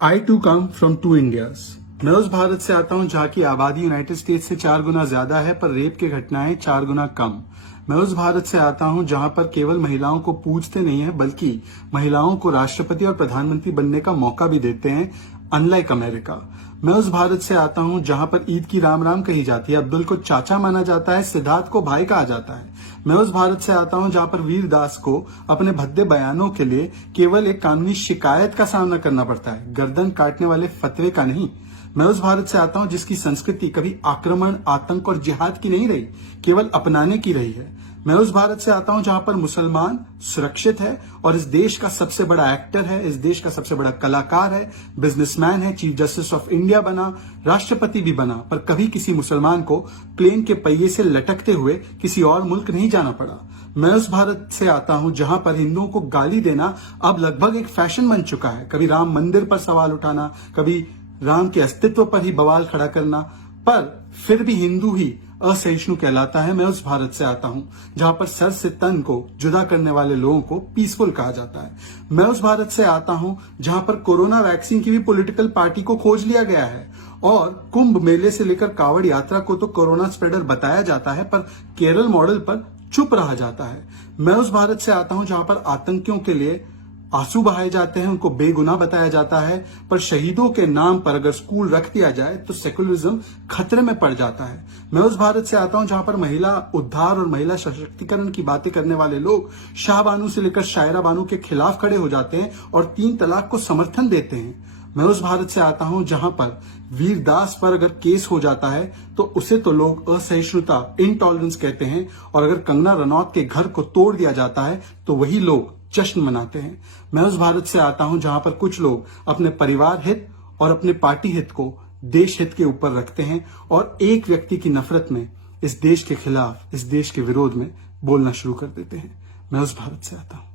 I too come from two Indias. मैं उस भारत से आता हूं जहां की आबादी यूनाइटेड स्टेट्स से 4 गुना ज्यादा है पर रेप की घटनाएं 4 गुना कम। मैं उस भारत से आता हूं जहां पर केवल महिलाओं को पूछते नहीं है बल्कि महिलाओं को राष्ट्रपति और प्रधानमंत्री बनने का मौका भी देते हैं, अनलाइक अमेरिका। मैं उस भारत से आता हूं जहां पर ईद की राम राम कही जाती है, अब्दुल को चाचा माना जाता है, सिद्धार्थ को भाई कहा जाता है। मैं उस भारत से आता हूं जहां पर वीर दास को अपने भद्दे बयानों के लिए केवल एक कानूनी शिकायत का सामना करना पड़ता है, गर्दन काटने वाले फतवे का नहीं। मैं उस भारत से आता हूं जिसकी संस्कृति कभी आक्रमण, आतंक और जिहाद की नहीं रही, केवल अपनाने की रही है। मैं उस भारत से आता हूं जहां पर मुसलमान सुरक्षित है और इस देश का सबसे बड़ा एक्टर है, इस देश का सबसे बड़ा कलाकार है, बिजनेसमैन है, चीफ जस्टिस ऑफ इंडिया बना, राष्ट्रपति भी बना, पर कभी किसी मुसलमान को प्लेन के पहिए से लटकते हुए किसी और मुल्क नहीं जाना पड़ा। मैं उस भारत से आता हूं जहां पर हिंदुओं को गाली देना अब लगभग एक फैशन बन चुका है, कभी राम मंदिर पर सवाल उठाना, कभी राम के अस्तित्व पर ही बवाल खड़ा करना, पर फिर भी हिंदू ही असहिष्णु कहलाता है। मैं उस भारत से आता हूं जहां पर सर से तन को जुदा करने वाले लोगों को पीसफुल कहा जाता है। मैं उस भारत से आता हूं जहां पर कोरोना वैक्सीन की भी पॉलिटिकल पार्टी को खोज लिया गया है और कुंभ मेले से लेकर कावड़ यात्रा को तो कोरोना स्प्रेडर बताया जाता है पर केरल मॉडल पर चुप रहा जाता है। मैं उस भारत से आता हूं जहां पर आतंकियों के लिए आंसू बहाए जाते हैं, उनको बेगुनाह बताया जाता है, पर शहीदों के नाम पर अगर स्कूल रख दिया जाए तो सेकुलरिज्म खतरे में पड़ जाता है। मैं उस भारत से आता हूं जहां पर महिला उद्धार और महिला सशक्तिकरण की बातें करने वाले लोग शाह बानू से लेकर शायरा बानू के खिलाफ खड़े हो जाते हैं और 3 तलाक को समर्थन देते हैं। मैं उस भारत से आता हूं जहां पर वीरदास पर अगर केस हो जाता है तो उसे तो लोग असहिष्णुता, इंटॉलरेंस कहते हैं, और अगर कंगना रनौत के घर को तोड़ दिया जाता है तो वही लोग जश्न मनाते हैं। मैं उस भारत से आता हूं जहां पर कुछ लोग अपने परिवार हित और अपने पार्टी हित को देश हित के ऊपर रखते हैं और एक व्यक्ति की नफरत में इस देश के खिलाफ, इस देश के विरोध में बोलना शुरू कर देते हैं। मैं उस भारत से आता हूं।